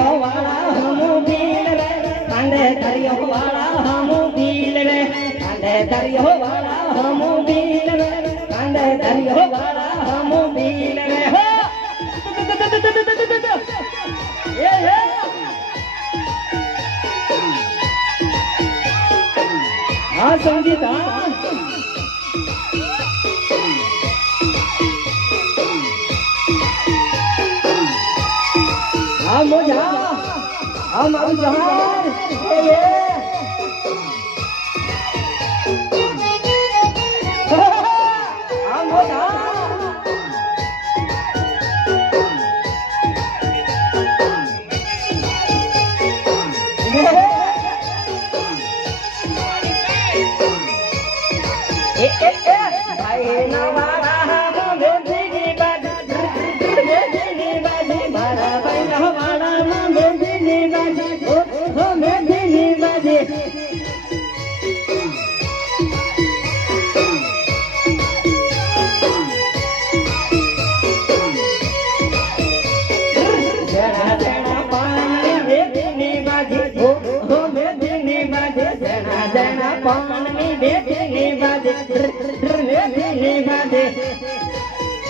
दरियो वाला हम बील रे कांदे दरियो वाला हम बील रे कांदे दरियो वाला हम बील रे कांदे दरियो वाला हम बील रे हो ये हाँ संगीता हाँ मोजा हाँ मारू जहान ये हाँ मोजा भाई नवारा हम बेदी बाजी बेदी बाजी मारा भाई नवारा हम बेदी बाजी हो बेदी बाजी जरा जरा पानी बेदी बाजी हो बेदी बाजी जरा जरा पानी बेदी बाजी बेदी बाजी